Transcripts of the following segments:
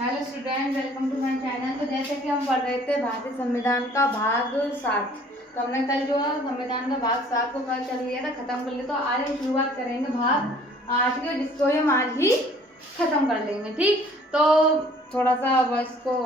Hello student, welcome to my channel. तो जैसे कि हम पढ़ रहे थे भारतीय संविधान का भाग 7, तो हमने कल जो है संविधान का भाग 7 को कल चल लिया था, खत्म कर लिया। तो आज हम शुरुआत करेंगे भाग 8 के, जिसको हम आज ही खत्म कर लेंगे। ठीक, तो थोड़ा सा वॉइस को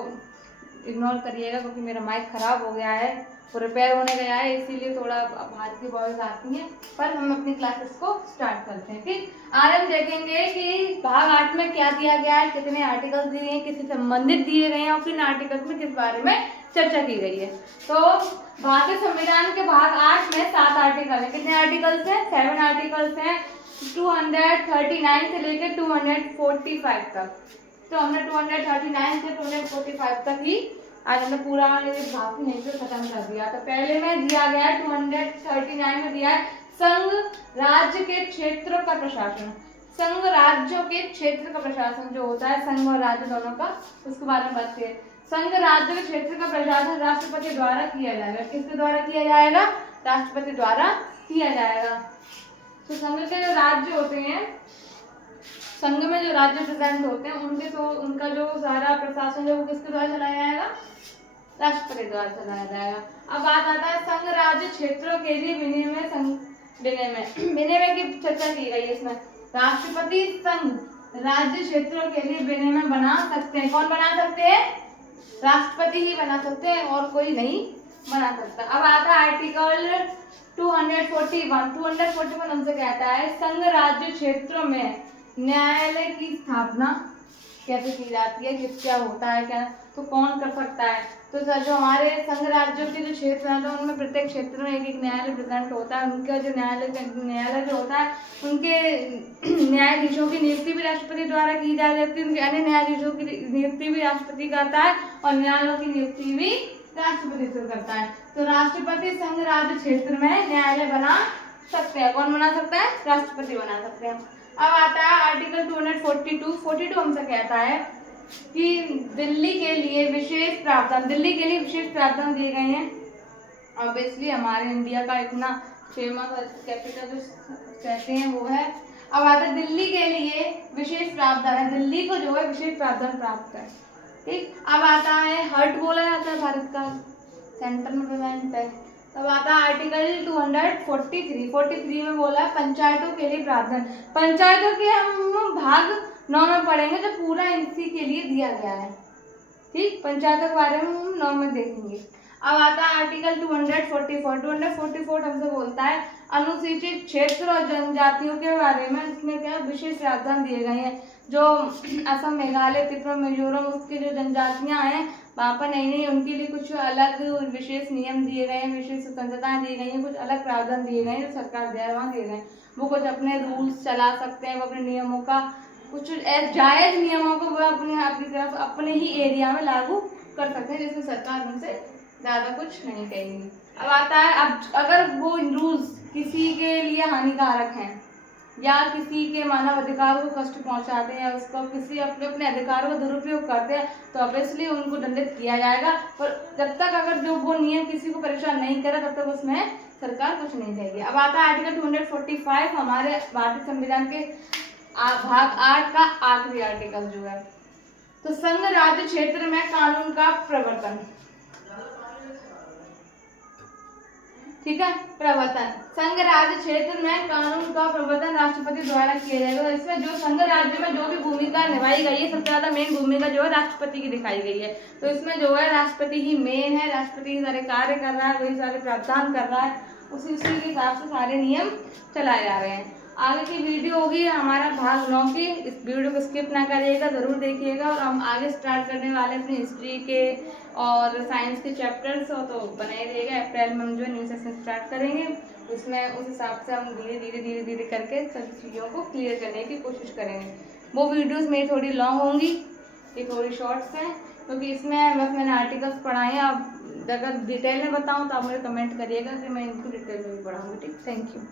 इग्नोर करिएगा क्योंकि मेरा माइक खराब हो गया है, वो रिपेयर होने गया है, इसीलिए थोड़ा बाहर की वॉइस आती है। पर हम अपनी क्लासेस को स्टार्ट करते हैं। ठीक, आज हम देखेंगे कि भाग 8 में क्या दिया गया है, कितने आर्टिकल्स दिए हैं, किससे संबंधित दिए गए हैं और किन आर्टिकल्स में किस बारे में चर्चा की गई है। तो भारतीय संविधान के भाग 8 में 7 आर्टिकल है। कितने आर्टिकल्स हैं? 7 आर्टिकल्स हैं, 239 से लेकर 245 तक। तो हमने 239 से 245 तक ही आज हमने पूरा भाग नहीं से खत्म कर दिया। तो पहले में दिया गया है 239 में दिया है संघ राज्य के क्षेत्रों का प्रशासन। संघ राज्यों के क्षेत्र का प्रशासन जो होता है, संघ और राज्य दोनों का, उसके बारे में बात करें। संघ राज्य के क्षेत्र का प्रशासन राष्ट्रपति द्वारा किया जाएगा। किसके द्वारा किया जाएगा? राष्ट्रपति द्वारा किया जाएगा। तो संघ के जो राज्य होते हैं, संघ में जो राज्य प्रेजेंट होते हैं, उनके तो उनका जो सारा प्रशासन जो किसके द्वारा चलाया जाएगा? राष्ट्रपति द्वारा चलाया जाएगा। अब बात आता है संघ राज्य क्षेत्रों के लिए विनिमय की चर्चा की गई है। इसमें राष्ट्रपति संघ राज्य क्षेत्रों के लिए विनिमय बना सकते हैं। कौन बना सकते हैं? राष्ट्रपति ही बना सकते हैं और कोई नहीं बना सकता। अब आता है आर्टिकल 241 हमसे कहता है संघ राज्य क्षेत्रों में न्यायालय की स्थापना कैसे की जाती है, किस क्या होता है, क्या तो कौन कर सकता है। तो सर जो हमारे संघ राज्यों के जो क्षेत्र हैं, तो उनमें प्रत्येक क्षेत्र में एक एक न्यायालय प्रेजेंट होता है। उनका जो न्यायालय जो होता है, उनके न्यायाधीशों की नियुक्ति भी राष्ट्रपति द्वारा की जा जाती है। उनके अन्य न्यायाधीशों की नियुक्ति भी राष्ट्रपति करता है और न्यायालयों की नियुक्ति भी राष्ट्रपति से करता है। तो राष्ट्रपति संघ राज्य क्षेत्र में न्यायालय बना सकते हैं। कौन बना सकता है? राष्ट्रपति बना सकते हैं। अब आता है आर्टिकल 242 हमसे कहता है कि दिल्ली के लिए विशेष प्रावधान दिए गए हैं। ऑब्वियसली हमारे इंडिया का इतना फेमस कैपिटल जो कहते हैं वो है। अब आता है दिल्ली के लिए विशेष प्रावधान है, दिल्ली को जो है विशेष प्रावधान प्राप्त है। ठीक, अब आता है हर्ट बोला जाता है भारत का, सेंटर में प्रेजेंट है। तब आता है आर्टिकल 243 में बोला है पंचायतों के लिए प्रावधान। पंचायतों के हम भाग 9 में पढ़ेंगे, जो पूरा इसी के लिए दिया गया है। ठीक, पंचायतों के बारे में हम 9 में देखेंगे। अब आता है आर्टिकल 244 हमसे बोलता है अनुसूचित क्षेत्र और जनजातियों के बारे में। इसमें क्या विशेष प्रावधान दिए गए हैं। जो असम, मेघालय, त्रिपुरा, मिजोरम, उसकी जो जनजातियां हैं वहाँ पर नहीं उनके लिए कुछ अलग विशेष नियम दिए गए हैं, विशेष स्वतंत्रताएं दी गई हैं, कुछ अलग प्रावधान दिए गए हैं जो सरकार द्वारा वहाँ दिए गए हैं। वो कुछ अपने रूल्स चला सकते हैं, वो अपने नियमों का कुछ जायज नियमों को वो अपनी तरफ अपने ही एरिया में लागू कर सकते हैं, जिसमें सरकार उनसे ज़्यादा कुछ नहीं कहेगी। अब आता है, अब अगर वो रूल्स किसी के लिए हानिकारक हैं या किसी के मानव अधिकार को कष्ट पहुंचाते हैं, उसको किसी अपने अधिकारों का दुरुपयोग करते हैं, तो ऑब्वियसली उनको दंडित किया जाएगा। पर जब तक अगर जो वो नियम किसी को परेशान नहीं करे, तब तक उसमें सरकार कुछ नहीं कहेगी। अब आता है आर्टिकल 245 हमारे भारतीय संविधान के भाग 8 का आखिरी आर्टिकल जो है। तो संघ राज्य क्षेत्र में कानून का प्रवर्तन। ठीक है, प्रवर्तन संघ राज्य क्षेत्र में कानून का प्रवर्तन राष्ट्रपति द्वारा किया जाएगा। इसमें जो संघ राज्य में जो भी भूमिका निभाई गई है, सबसे ज्यादा मेन भूमिका जो है राष्ट्रपति की दिखाई गई है। तो इसमें जो है राष्ट्रपति ही मेन है, राष्ट्रपति सारे कार्य कर रहा है, वही सारे प्रावधान कर रहा है, उसी के हिसाब से सारे नियम चलाए जा रहे हैं। आगे की वीडियो होगी हमारा भाग 9 की, इस वीडियो को स्किप ना करिएगा, ज़रूर देखिएगा। और हम आगे स्टार्ट करने वाले अपनी हिस्ट्री के और साइंस के चैप्टर्स, तो बनाए रहिएगा। अप्रैल में हम जो न्यू सेशन स्टार्ट करेंगे, उसमें उस हिसाब से हम धीरे धीरे करके सभी चीज़ों को क्लियर करने की कोशिश करेंगे। वो वीडियोज़ मेरी थोड़ी लॉन्ग होंगी, ये थोड़ी शॉर्ट्स हैं, क्योंकि इसमें बस मैंने आर्टिकल्स पढ़ाए हैं। अब अगर डिटेल में बताऊँ तो आप मुझे कमेंट करिएगा कि मैं इनको डिटेल में भी पढ़ाऊँगी। ठीक, थैंक यू।